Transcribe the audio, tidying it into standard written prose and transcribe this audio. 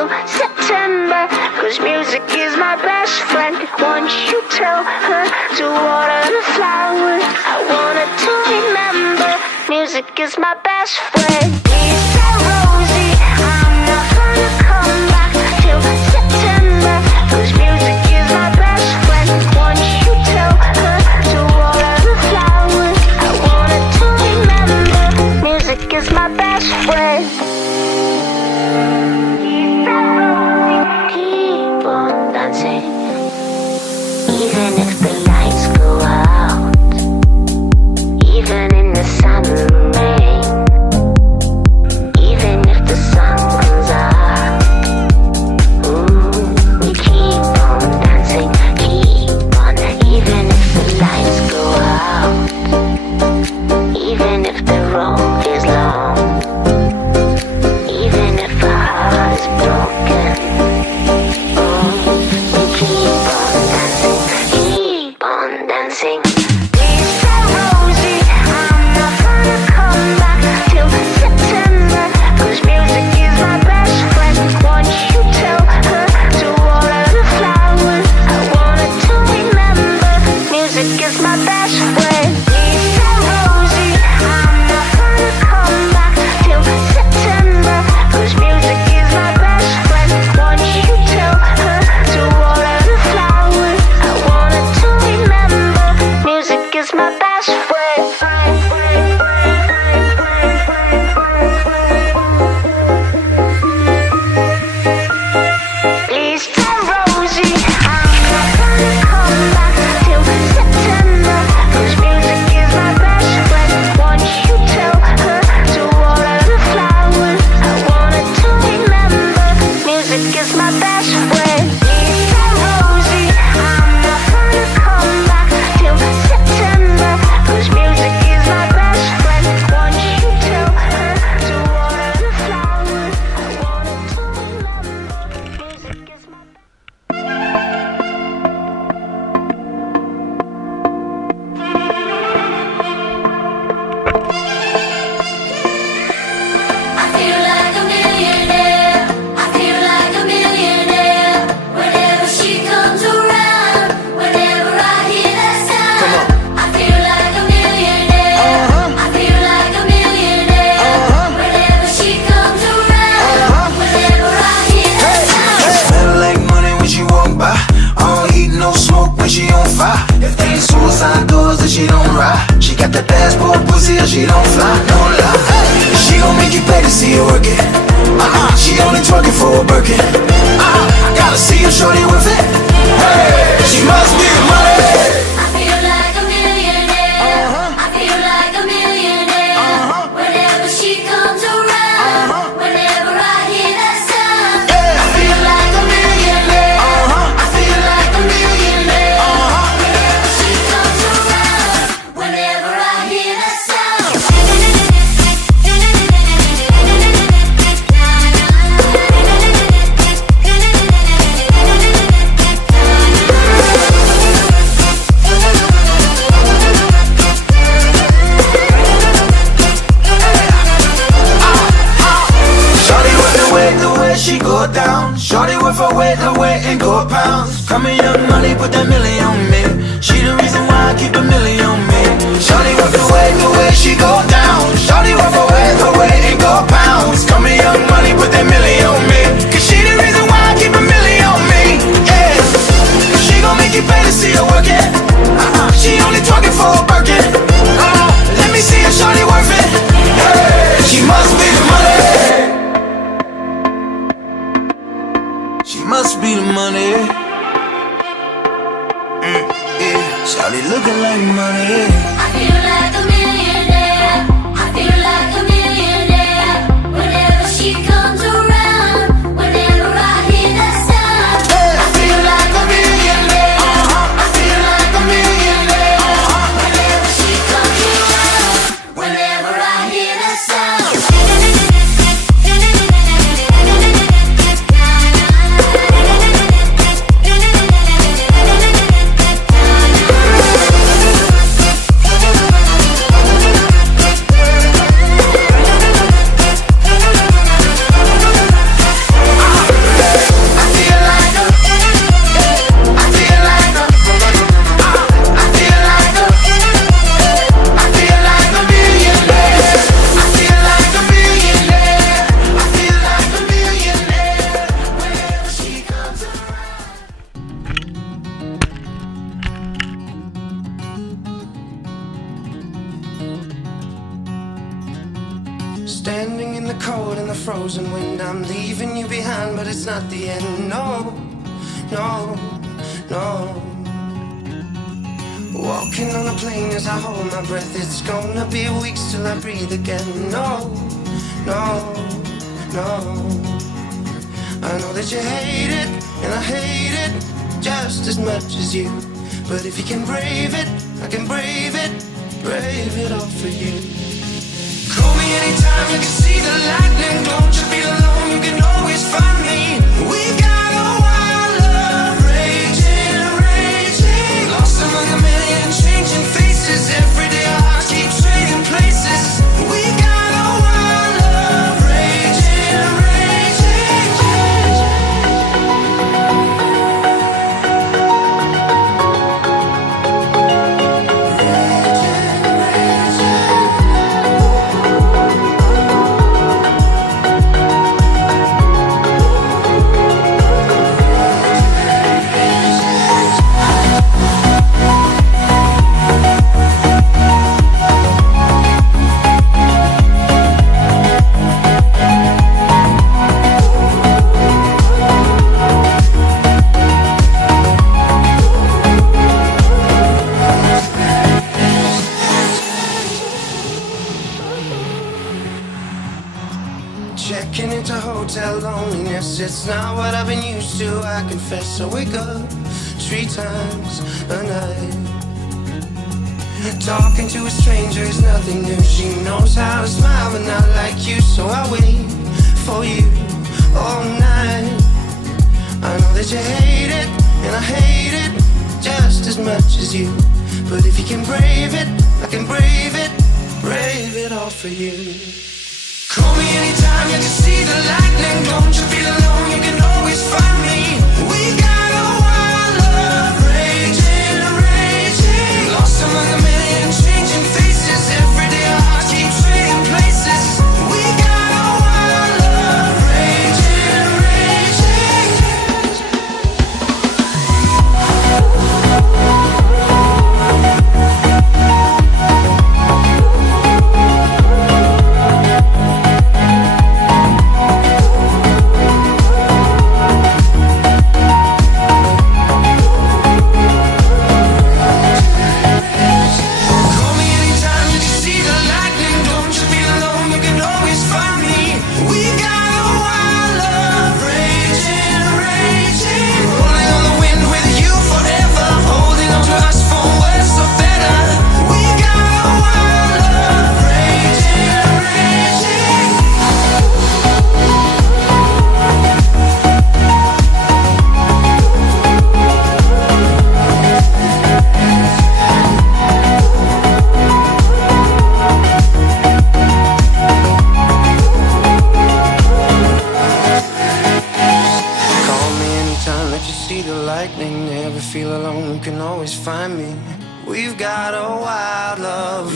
till September. Cause music is my best friend. Once you tell her to water the flowers, I want her to remember music is my best friend. Please tell Rosie I'm not gonna come back till September. Cause music is my best friend. Once you tell her to water the flowers, I want her to remember music is my best friend. Keep on dancing, even if the lights go out, even in the summer rain, even if the sun comes out. Ooh, we keep on dancing, keep on, even if the lights go out, even if the road is long, even if our heart is broken. We keep on dancing, keep on dancing. Please tell Rosie I'm not gonna come back till September. Cause music is my best friend. Once you tell her to water the flowers, I want her to remember music is my best friend. Please tell Rosie I'm not gonna come back till September. Cause music is my best friend. Once you tell her to water the flowers, I want her to remember music is my best friend. Please tell Rosie I'm not gonna come back till September. Cause music is my best friend. Once you tell her to water the flowers, I want her to remember music is my best friend. Please tell Rosie I'm not gonna come back till September. Cause music is my best friend. Once you tell her to water the flowers, I want her to remember music is my I feel like a millionaire. I feel like a millionaire. Whenever she comes around, whenever I hear that sound, I feel like a millionaire. I feel like a millionaire. Whenever she comes around, whenever I hear that sound. Smell like money when she walk by. I don't eat no smoke when she on fire. If they ain't suicide doors, then she don't ride. She got that passport pussy or she don't fly. No lie. She gon' make you pay to see her work it. She only twerking for a Birkin. I gotta see her shorty with it. Hey, she must be the money. I feel like a millionaire. I feel like a millionaire. Whenever she comes around, whenever I hear that sound, I feel like a millionaire. I feel like a millionaire. Whenever she comes around, whenever I hear that sound. Shorty with the way she go down. Shorty with her weight and go pounds. Come here, young money, put that million on me. She the reason why I keep a million on me. Shorty with the way she go down. Shorty with her weight and go pounds. Come here, young money, put that million on me. Cause she the reason why I keep a million on me. Yeah, she gon' make you pay to see her work it. She only talking for a Birkin. Let me see if shorty worth it. Hey, she must be the money. She must be the money. Yeah, shawty looking like money. I feel like a millionaire. I feel like a millionaire. Whenever she comes around, whenever I hear that sound, I feel like a millionaire. I feel like a millionaire. Whenever she comes around, whenever I hear that sound. leaving you behind, but it's not the end. No, no, no. Walking on a plane as I hold my breath. It's gonna be weeks till I breathe again. No, no, no. I know that you hate it, and I hate it just as much as you. But if you can brave it, I can brave it all for you. Call me anytime, you can see the lightning. Don't you feel alone, you can always find me. We've got a wild love, raging, raging. Lost among a million changing faces. Every day our hearts keep trading places. We've got a wild love, raging, raging. Checking into hotel loneliness, it's not what I've been used to, I confess. I wake up 3 times a night. Talking to a stranger is nothing new. She knows how to smile but not like you. So I wait for you all night. I know that you hate it, and I hate it just as much as you. But if you can brave it, I can brave it all for you. Call me anytime, you can see the lightning. Don't you feel alone, you can always find me. We got a wild love, raging, raging. Lost among a million changing faces. Every day our hearts keep trading places. We got a wild love, raging, raging. Call me anytime, you can see the lightning. Don't you feel alone, you can always find me. We got a wild love, raging, raging. Rolling on the wind with you forever. Holding on to us for worse or better. We got a wild love, raging, raging. Call me anytime that you see the lightning. Never feel alone, you can always find me. We've got a wild love.